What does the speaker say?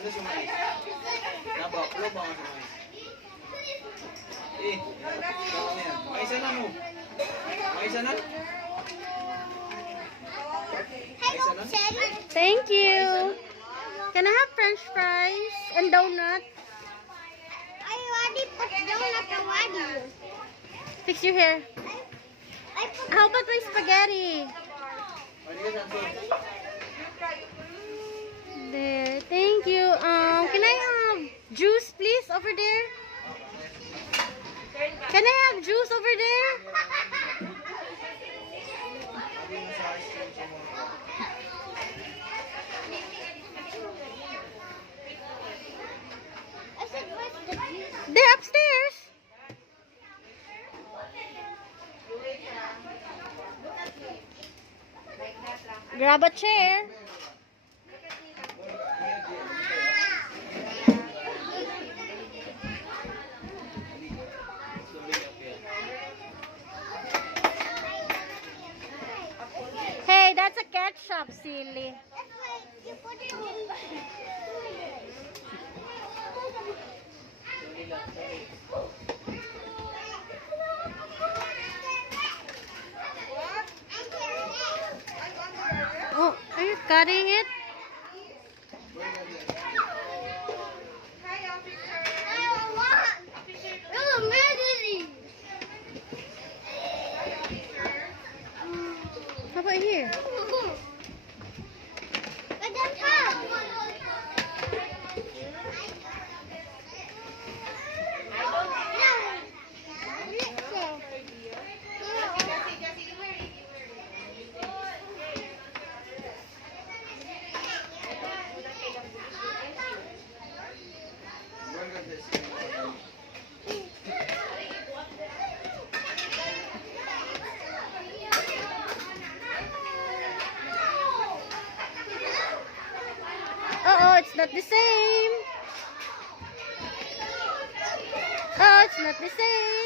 Ano si Mais? Nabaklo ba ang si Mais? Ano yan? Mais na mo. Mais na? Thank you. Can I have French fries and donut? I already put donut already. Fix your hair. I put How about my spaghetti? There. Thank you. Can I have juice, please, over there? Can I have juice over there? I said, where's the juice? They're upstairs. Grab a chair. Hey, that's a ketchup, silly. That's why you put it in. Oh, are you cutting it? How about here? But that's hard. Oh, it's not the same. Oh, it's not the same.